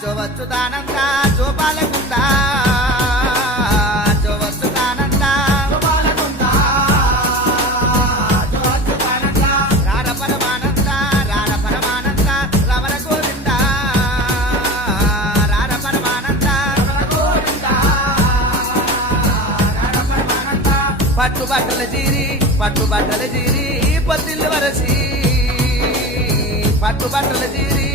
జో వచ్చుదానంద జో పాలకుంద జో వచ్చుదానంద రార పరమానంద రార పరమానంద రమణ గోవింద రార పరమానంద పట్టుబట్టల జీరి పట్టుబట్టల జీరి పొద్దులు వరసి పట్టుబట్టల జీరి